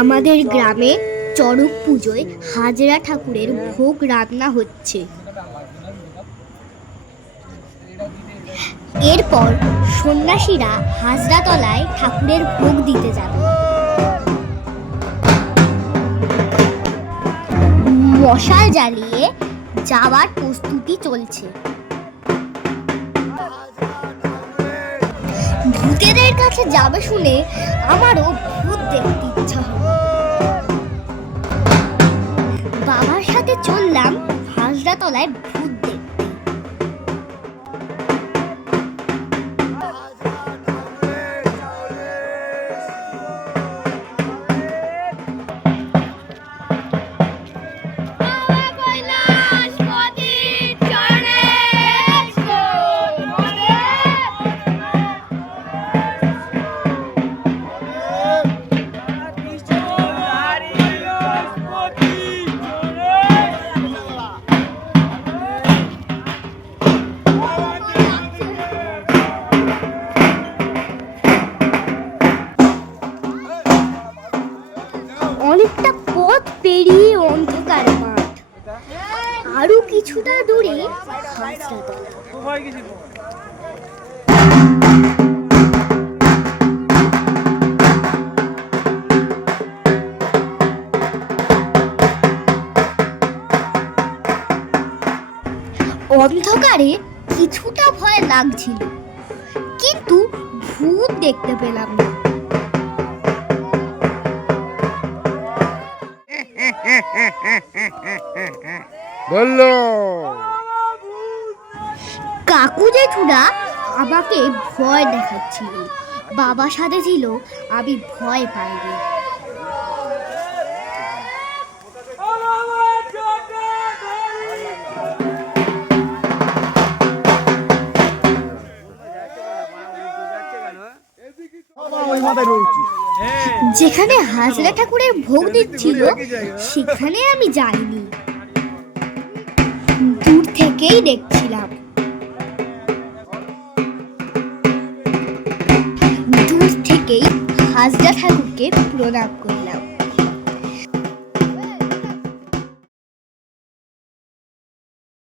আমাদের গ্রামে চড়ক পুজোয় হাজরা ঠাকুরের ভোগ রান্না হচ্ছে। এরপর সন্ন্যাসীরা হাজরাতলায় ঠাকুরের ভোগ দিতে যাবে। মশাল জ্বালিয়ে যাওয়ার প্রস্তুতি চলছে। ভূতেদের কাছে যাবে শুনে আমারও ভূত দেখতে ইচ্ছা হলো বাবার সাথে চললাম হাজরাতলায় ভূত দেখতে। অনেকটা পথ পেরিয়ে অন্ধকার মাঠ। আরও কিছুটা দূরে অন্ধকারে কিছুটা ভয় লাগছিল, কিন্তু ভূত দেখতে পেলাম না। কাকু জেঠুরা আমাকে ভয় দেখাচ্ছিল। বাবা সাথে ছিল আমি ভয় পাইনি। যেখানে হাজরা ঠাকুরের ভোগ দিচ্ছিল, সেখানে আমি যাইনি। দূর থেকেই দেখছিলাম। দূর থেকেই হাজরা ঠাকুরকে প্রণাম করলাম।